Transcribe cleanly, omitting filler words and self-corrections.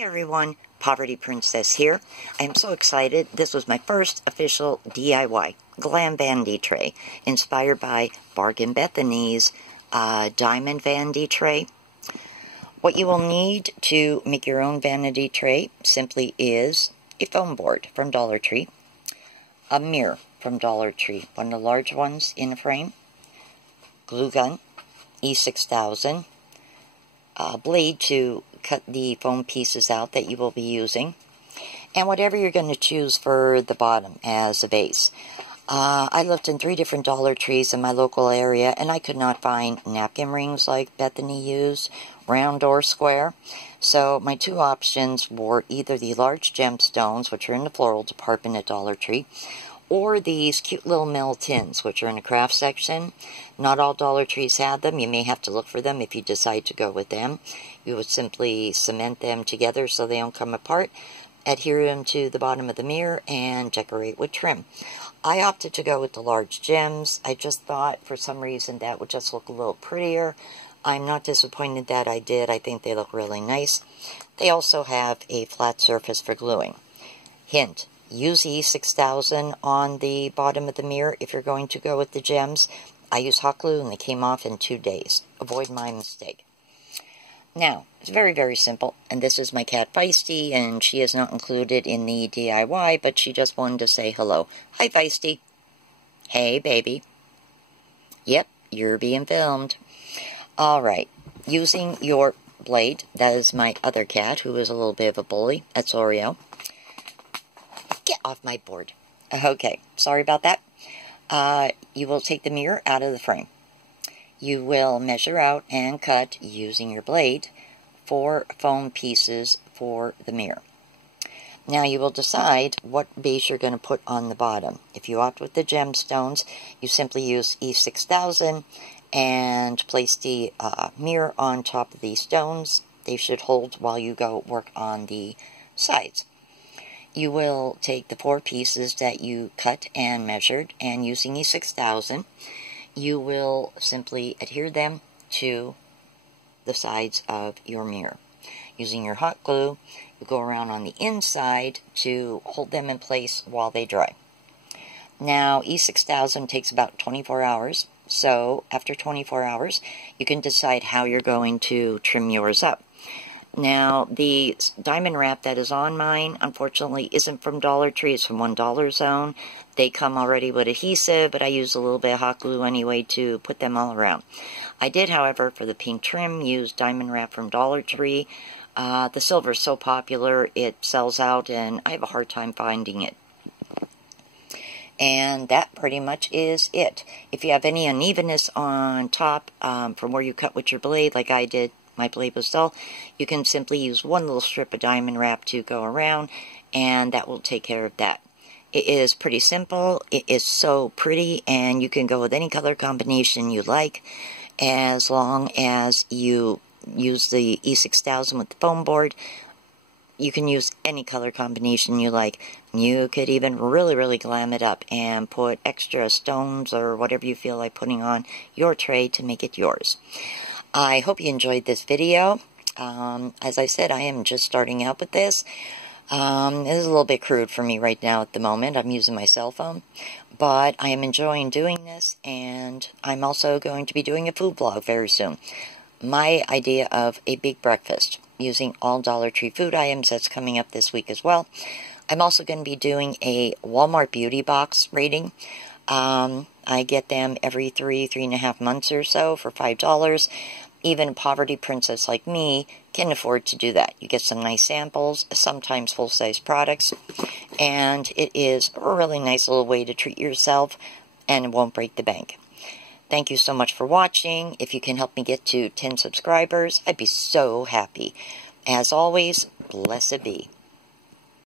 Hey everyone, Poverty Princess here. I am so excited. This was my first official DIY Glam Vanity Tray, inspired by Bargain Bethany's Diamond Vanity Tray. What you will need to make your own vanity tray simply is a foam board from Dollar Tree, a mirror from Dollar Tree, one of the large ones in a frame, glue gun, E6000, a blade to cut the foam pieces out that you will be using, and whatever you're going to choose for the bottom as a base. I looked in 3 different Dollar Trees in my local area, and I could not find napkin rings like Bethany used, round or square. So my 2 options were either the large gemstones, which are in the floral department at Dollar Tree, or these cute little metal tins, which are in the craft section. Not all Dollar Trees have them. You may have to look for them if you decide to go with them. You would simply cement them together so they don't come apart, adhere them to the bottom of the mirror, and decorate with trim. I opted to go with the large gems. I just thought for some reason that would just look a little prettier. I'm not disappointed that I did. I think they look really nice. They also have a flat surface for gluing. Hint, use E6000 on the bottom of the mirror if you're going to go with the gems. I used hot glue and they came off in 2 days. Avoid my mistake. Now, it's very, very simple, and this is my cat Feisty, and she is not included in the DIY, but she just wanted to say hello. Hi, Feisty. Hey, baby. Yep, you're being filmed. Alright, using your blade, that is my other cat, who is a little bit of a bully. That's Oreo. Get off my board. Okay, sorry about that. You will take the mirror out of the frame. You will measure out and cut, using your blade, 4 foam pieces for the mirror. Now you will decide what base you're going to put on the bottom. If you opt with the gemstones, you simply use E6000 and place the mirror on top of these stones. They should hold while you go work on the sides. You will take the 4 pieces that you cut and measured, and using E6000, you will simply adhere them to the sides of your mirror. Using your hot glue, you go around on the inside to hold them in place while they dry. Now, E6000 takes about 24 hours, so after 24 hours, you can decide how you're going to trim yours up. Now, the diamond wrap that is on mine, unfortunately, isn't from Dollar Tree. It's from $1 Zone. They come already with adhesive, but I use a little bit of hot glue anyway to put them all around. I did, however, for the pink trim, use diamond wrap from Dollar Tree. The silver is so popular, it sells out, and I have a hard time finding it. And that pretty much is it. If you have any unevenness on top from where you cut with your blade, like I did, my blade was dull, you can simply use 1 little strip of diamond wrap to go around, and that will take care of that. It is pretty simple. It is so pretty, and you can go with any color combination you like, as long as you use the E6000 with the foam board. You can use any color combination you like. You could even really, really glam it up and put extra stones or whatever you feel like putting on your tray to make it yours. I hope you enjoyed this video. As I said, I am just starting out with this. It is a little bit crude for me right now at the moment. I'm using my cell phone. But I am enjoying doing this, and I'm also going to be doing a food vlog very soon. My idea of a big breakfast using all Dollar Tree food items, that's coming up this week as well. I'm also going to be doing a Walmart beauty box rating. I get them every 3.5 months or so for $5. Even a poverty princess like me can afford to do that. You get some nice samples, sometimes full-size products, and it is a really nice little way to treat yourself, and it won't break the bank. Thank you so much for watching. If you can help me get to 10 subscribers, I'd be so happy. As always, blessed be.